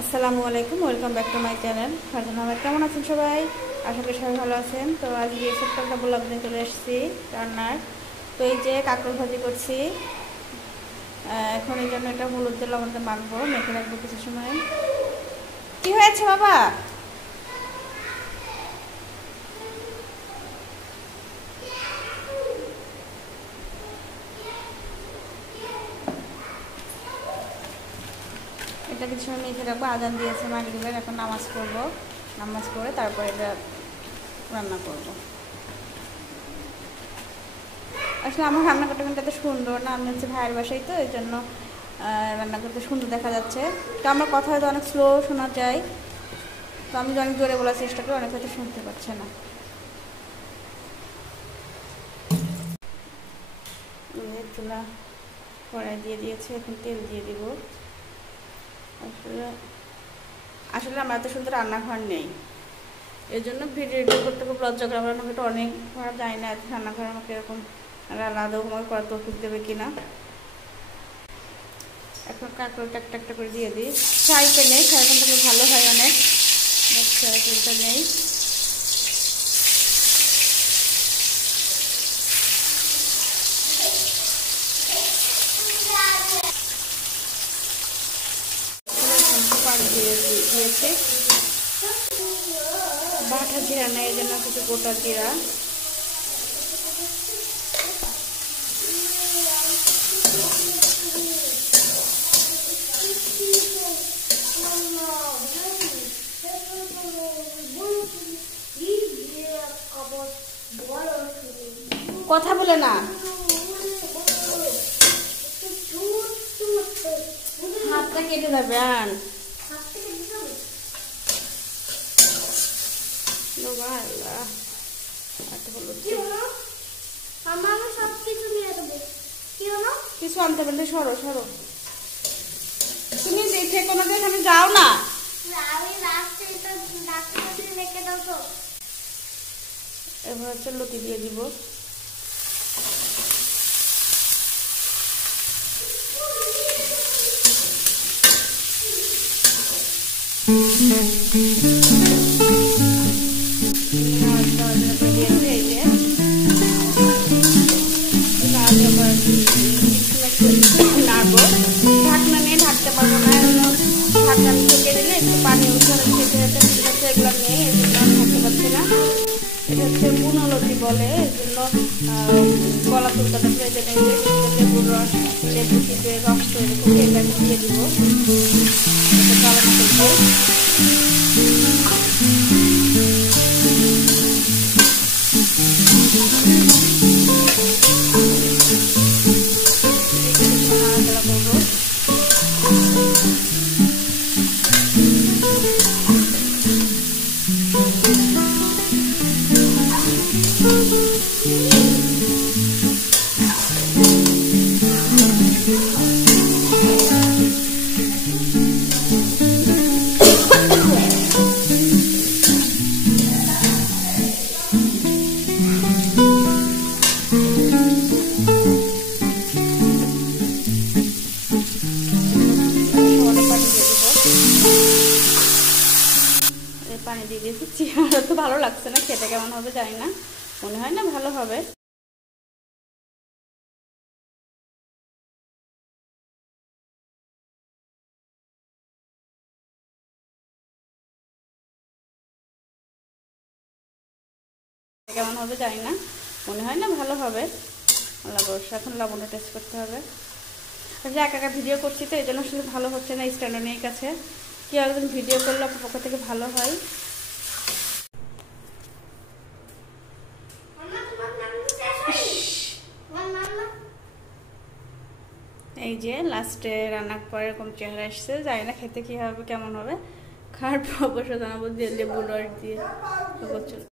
আসসালামু আলাইকুম, welcome back to my channel Farzana. কেমন আছেন সবাই? আশা করি সবাই ভালো আছেন। তো আজকে ছোট্ট একটা ব্লগ নিয়ে চলে এসেছি রান্নার। তো এই যে কাঁকরোল ভাজি করছি। এখন এই জন্য এটা হলুদ দিয়ে লবণে মাখবো, মেখে রাখবো কিছু সময়। কি হয়েছে বাবা? এটা কিছু সময় মেখে রাখবো। আজান দিয়েছে মাগরিবের, এখন নামাজ পড়বো। নামাজ পড়ে তারপর এটা রান্না করবো। আসলে আমার রান্না করতে কিন্তু এত সুন্দর না, আমি হচ্ছে ভাইয়ের বাসায়, তো এই জন্য রান্না করতে সুন্দর দেখা যাচ্ছে। তো আমার কথা হয়তো অনেক স্লো শোনা যায়, তো আমি অনেক জোরে বলার চেষ্টা করি, অনেক হয়তো শুনতে পাচ্ছে না। চুলা কড়াই দিয়ে দিয়েছে, এখন তেল দিয়ে দিব। আসলে আমার এত সুন্দর রান্নাঘর নেই, এই জন্য ভিডিও করতে খুব লজ্জা করে। আমার রান্নাঘরটা অনেক করা যায় না, রান্নাঘর আমাকে এরকম আলাদা আমাকে করার তৌফিক দেবে কিনা। এখন কাঁকরোলটা একটা একটা করে দিয়ে দিই। ফ্রাই প্যানে, ফ্রাই প্যানটা ভালো হয় অনেক, ফ্রাই প্যানটা নেই। পানি দিয়েছি, বাটা জিরা নেই, এই জন্য কিছু গোটা জিরা। কথা বলে না, হাতটা কেটে যাবে। আন কিছু আনতে পারলে সরো সরো, তুমি দেখে কোনো এখানে যাও না। এবার হচ্ছে লতি দিয়ে দিব। নাড়বো, ঢাকনা নিয়ে ঢাকতে পারবো না, ঢাকনা ঢেকে দিলে একটু পানি উঠে এগুলো নেই, এগুলো ঢাকতে পারছি না। এটা হচ্ছে বুনলতি বলে, এই জন্য গলা চুলকাতে প্রয়োজনে লেবুর রস, লেবু চিপে রস তৈরি করে এটা দিয়ে দিব। এটা চালানো করবো। পানি দিয়ে দিয়েছি। চেহারা তো ভালো লাগছে না, খেতে কেমন হবে জানি না, মনে হয় না ভালো হবে। কেমন হবে জানি না, মনে হয় না ভালো হবে। এখন লবণটা টেস্ট করতে হবে। আসলে একা একা ভিডিও করছি তো এই জন্য আসলে ভালো হচ্ছে না, স্ট্যান্ডও নেই কাছে। কেউ একজন ভিডিও করলে আপনার পক্ষ থেকে ভালো হয়। এই যে লাস্টে রান্নার পরে এরকম চেহারা এসছে, জানি না খেতে কি হবে কেমন হবে। খাওয়ার পর অবশ্য জানাবো দিয়ে লেবু রস দিয়ে।